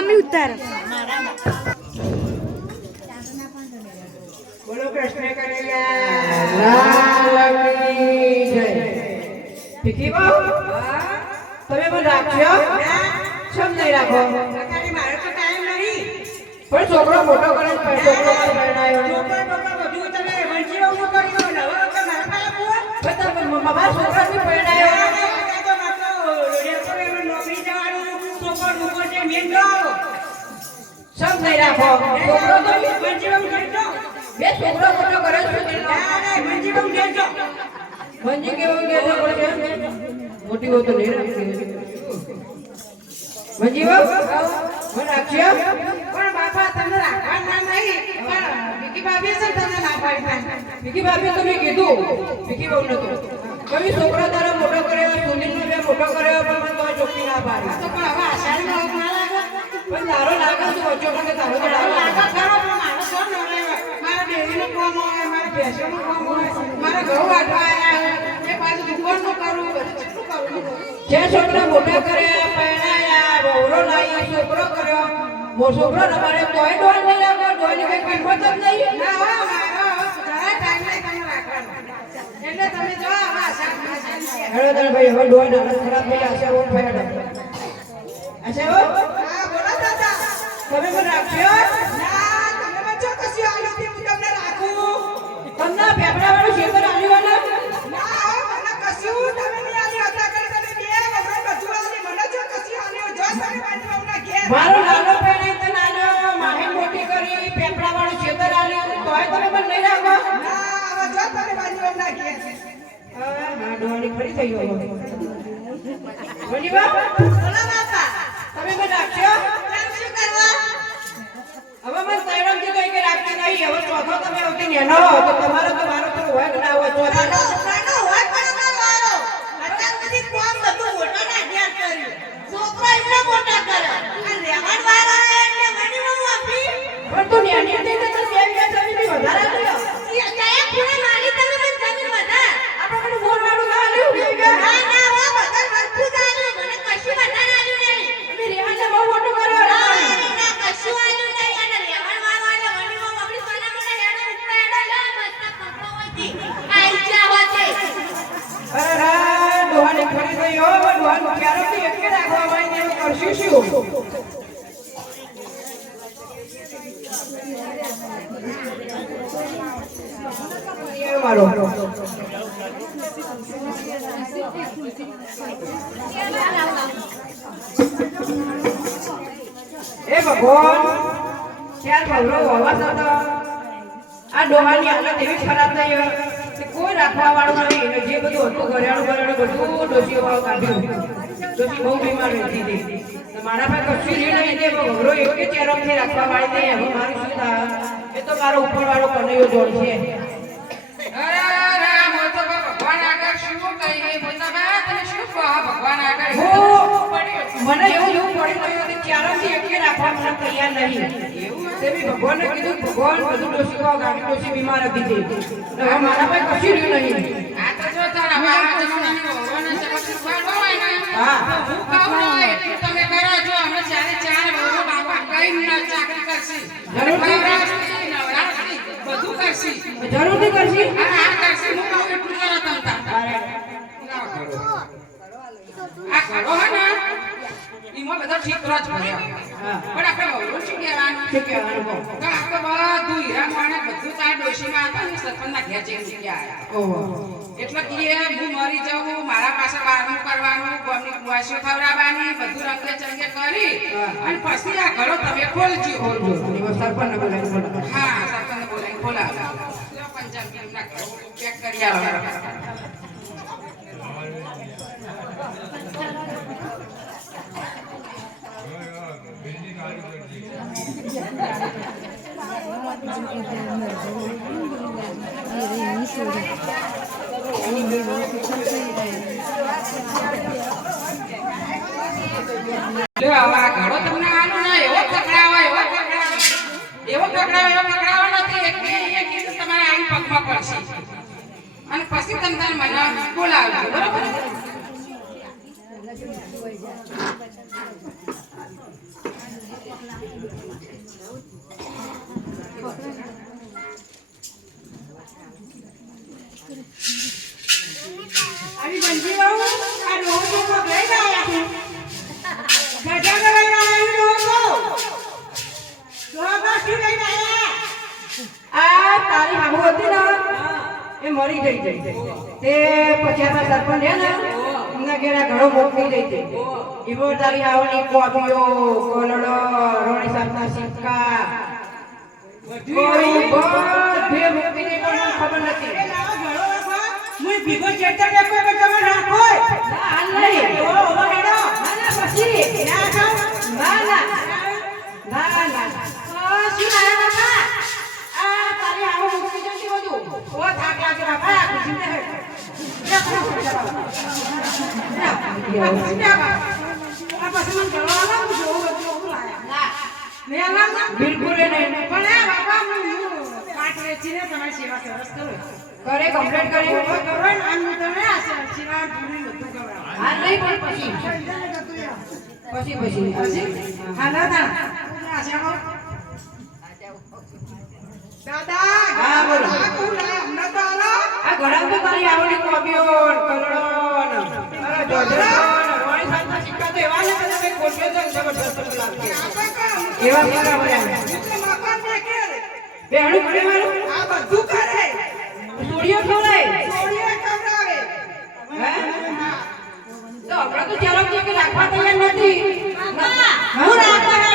mummy ઉતાર બોલો કૃષ્ણ કનૈયા ભીખી બહુ તમે મને રાખ્યો સમ નહીં રાખો મારે તો ટાઈમ નહીં પણ છોકરો મોટો કરે છોકરો પરણાયો બધું તમે વંચી બહુ કરી દો ને હવે તો મારા પાસે મારા છોકરા બી પરણાયો નોકરી જવાનું છોકરો મૂકો છે મેં સમ નહીં રાખો છોકરો તો વંચી બહુ કરજો બે છોકરો મોટો કરે છે વંચી બહુ કરજો વંચી કેવું કે મોટી હો તો નહીં રાખી વંચી બહુ મને રાખ્યો પણ બાપા તમને રાખવાના નહીં પણ ભીખી ભાભી છે તમને ના પાડી ભીખી ભાભી તમે કીધું ભીખી બહુ નતો કવિ છોકરો તારો મોટો કર્યો સુનિલનો બે મોટો કર્યો પણ મને તો ચોખ્ખી ના પાડી તો પણ હવે આષાઢી માં ના લાગે પણ તારો લાગે તો વચ્ચો કે તારો તો લાગે ખરો પણ મારો તો ન લાગે મારા બેવીનું કામ હોય મારા ભેંસોનું કામ હોય મારા ઘઉં વાટવા આવ્યા એ પાછું દુકાનનું કરવું બધું કરું જે છોકરા મોટા કર્યા પરણાયા બહુરો લાવી છોકરો કર્યો છોકરો રમાડે તોય ડોલ નહીં લાગો ડોલની કઈ કિંમત જ નહીં ના હોય મારો જરા ટાઈમ નહીં તમે રાખવાનો એટલે તમે જો આવા હેડો દળ ભાઈ હવે ડોલ ખરાબ થઈ આશા ઓન ફેડો આશા ઓ હા બોલો દાદા તમે મને રાખ્યો ના તમે બચ્ચો કસી આલ્યો કે હું તમને રાખું તમને ફેફડા વાળું શેતર આલ્યો ને ના મને કશું તમે નહીં આલ્યો હતા કે તમે બે વગર બધું આલી મને જો કસી આલ્યો જો તમે બાજુના ઘેર મારો નાનો પેણે તો નાનો માહી મોટી કરી ફેફડા વાળું શેતર આલ્યો તોય તમે મને નહીં રાખો ના હવે જો તમે બાજુના ઘેર હા ડોળી ફરી થઈ ગયો બોલી બા બોલા બાપા તમે મને રાખ્યો શું કરવા હવે મને સાયરમજી કઈ કે રાખતી નહીં હવે ચોથો તમે આવતી નેનો તો તમારો તો મારો તો હોય કે ના હોય ચોથો નાનો હોય પણ અમારો અત્યાર સુધી કોમ બધું મોટા ના ધ્યાન કર્યું છોકરા એટલા મોટા કરે અને રહેવાન વાળો એટલે મની બહુ આપી પણ તું નેની હતી તો બે જમીન બી વધારે લ્યો એ કયા પૂરે મારી તમે મને જમીન વધારે આપણે મને મોર વાળું ના લ્યો ના ના હો બધા વસ્તુ જાણ્યું મને કશું વધારે આવ્યું નહીં અમે રેહાને બહુ મોટું કર્યો ના કશું આવ્યું નહીં અને રેવાન વાળો એટલે મની બહુ આપણી સોના મને હેડો ઉઠતા હેડો લે મસ્ત પકડો હોતી આઈ જાવા છે અરે ડોહાને ફરી ગયો ડોહાનો ક્યારો કે એક રાખવા વાળીને એવું કરશું શું મારો એ ભગવાન ક્યાં ભવરો હોવા થતો આ ડોહાની હાલત એવી ખરાબ થઈ કે કોઈ રાખવા વાળું નહીં જે બધું હતું ઘરેણું બધું ડોશીઓ વાળું કાઢ્યું ડોશી બહુ બીમાર રહેતી હતી મારા પાસે કશું રહ્યું નહીં તે ભવરો એવો કે ચેરોમથી રાખવા વાળી નહીં હવે મારું શું થાય એ તો મારો ઉપર વાળો કનૈયો જોડ છે મને એવું પડી ગયું કે ચારથી એક રાખવા મને તૈયાર નહીં તેવી ભગવાને કીધું ભગવાન બધું ડોશી ગાડી ડોશી બીમાર હતી તે હવે મારા પાસે કશું રહ્યું નહીં આ તો જો તાર હવે આ જમાનાની ભગવાનને સબક શીખવાડવા હોય ને હા હું કહું ને એટલું તમે કરો છો અમે ચારે ચાર વરો બાપા કઈ ન ચાકરી કરશી નવરાત્રી બધું કરશી જરૂરથી કરશી હા કરશી હું કહું એટલું કરો તમતા આ કરો ને ઈમાં બધા ઠીક જ ભર્યા પણ આપણે વળું શું કહેવાનું કે આપણે બધું હીરા માણસ બધું તાર ડોશીમાં હતા ને સરપંચના ઘેર જઈને શીખ્યા એટલે કે હું મરી જાઉં મારા પાસે વારનું કરવાનું ગમની કુવાસીઓ ખવડાવવાની બધું રંગે ચંગે કરી અને પછી આ ઘરો તમે ખોલજો સરપંચને બોલાવી હા સરપંચને બોલાવી ખોલાવો પંચાયતના ઘરો ચેક કરી આવો ઘડો તમને આનો ના એવો પકડાવો નથી એક તમારે આઈ પગમાં પડશે અને પછી તમને મને બોલાવજો બરોબર આવી બંજી બહુ આ લોહો તો લઈ ગયા છે ગજા લઈ ગયા લોહો શું લઈને આયા આ તારી હામુ હતી ને એ મરી ગઈ તે પછી આ સરપંચ હે ને એમના ઘેરા ઘણો મોકલી દઈ દે ઈવો તારી આવની કોપીઓ કોલડો રોણી સાપના સિક્કા કોઈ બધે મૂકી દે પણ ખબર નથી મુઈ ભીગો ચેટર દેખો કે તમે રાખો ના હાલ નહીં ઓ ઓવરડો ના પછી ના ખાવ ના ના ના ના શું આયા બાપા આ તારી આવો મૂકી દે બધું ઓ થાક લાગે બાપા ખુશી ને બિલકુલ નહીં પણ બાપા પાટ વેચીને તમારી સેવા સરસ કરો કરે કમ્પ્લીટ કરી કરો ને આમ તમે આ સેવા પૂરી બધું કરો હા નહીં પણ પછી હા દાદા દાદા હા બોલો આ ઘણા તો તારી આવડી કોપીઓ કરોડો અરે જોજો રોણી સાહેબના સિક્કા તો એવા ને તમે કોઠ્યો તો જબરદસ્ત લાગે એવા સિક્કા બોલ્યા મકાન ને કે બેહણું કરે મારું આ બધું કરે સોડિયો ખવડાવે હે તો આપણે તો ચાલો કે રાખવા તૈયાર નથી હું રાખવા